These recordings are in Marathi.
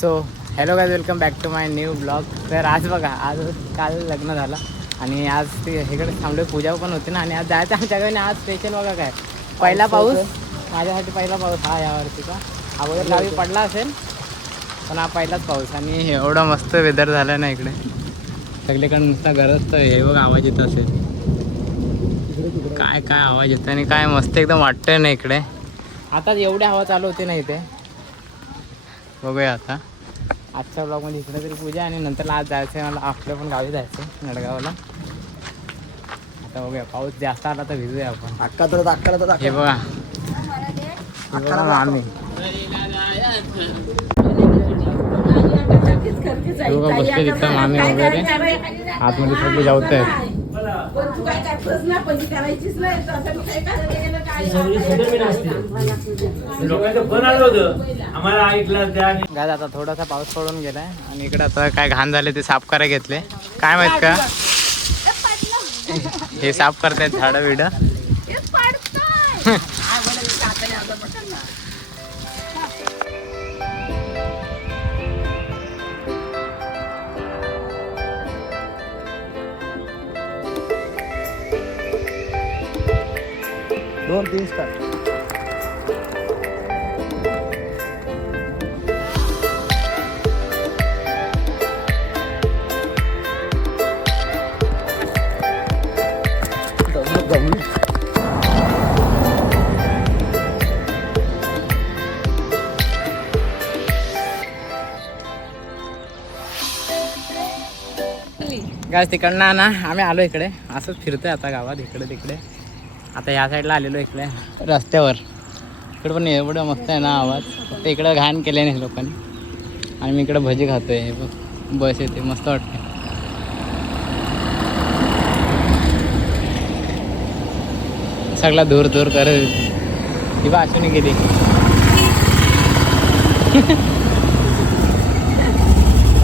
So hello guys, welcome back to my new blog. तर आज बघा, आज काल लग्न झालं आणि आज ते इकडे थांबले, पूजा पण होती ना. आणि आज जायचं आमच्या गावी. आज स्पेशल बघा काय, पहिला पाऊस माझ्यासाठी, पहिला पाऊस हा यावरती का. अगोदर गावी पडला असेल पण हा पहिलाच पाऊस. आणि एवढा मस्त वेदर झाला ना इकडे, सगळीकडे नुसता गरज. तर हे बघा आवाज येत असेल, काय काय आवाज येतो आणि काय मस्त एकदम वाटतंय ना इकडे. आता एवढी हवा चालू होती ना इथे. बघूया आता आजच्या ब्लॉगमध्ये इकडे तरी पूजा, आणि नंतर आज जायचं आहे मला आपल्या पण गावी जायचं आहे नडगावला. आता बघूया, पाऊस जास्त आला तर भिजूया आपण. हे बघा, आम्ही बसले तिथं मामी वगैरे आतमध्ये सगळे जाऊत आहेत. गाय आता थोडासा पाऊस पडून गेलाय आणि इकडे आता काय घाण झाले ते साफ करायला घेतले. काय माहित का, हे साफ करतायत झाडं बिड. दोन तीन स्टार गाय तिकडनं ना आम्ही आलो इकडे. असंच फिरतोय आता गावात इकडे तिकडे. आता ह्या साईडला आलेलो इकडे रस्त्यावर. इकडे पण एवढं मस्त आहे ना आवाज. फक्त इकडं घाण केले नाही लोकांनी. आणि मी इकडे भजी खातोय. हे बघ, बस येते, मस्त वाटते. सगळा दूर दूर करत ही बा अश्विनी गेली.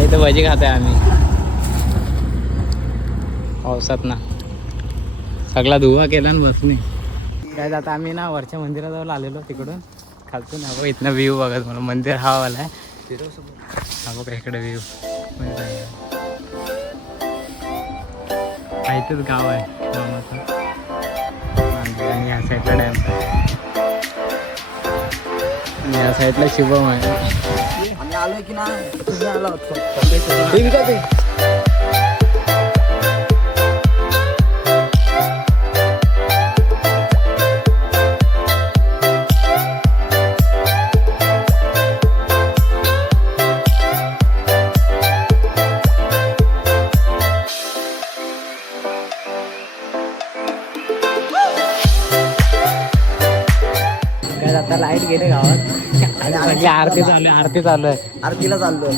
इथं भजी खातोय आम्ही पावसात ना. सगळा धुवा केला ना बसने. काय आता आम्ही ना वरच्या मंदिराजवळ आलेलो, तिकडून खालतून हवं. इथनं व्ह्यू बघत मला मंदिर हा वाला आहे. हा बघा इकडे व्ह्यू. इथंच गाव आहे मामाचं. आणि ह्या साईडला डॅम, आणि ह्या साईडला शिवम आहे. आम्ही आलोय की नाही, तुम्ही आला होतो. आता लाईट गेले गावात आणि आरती चालू आहे. आरतीला चाललोय.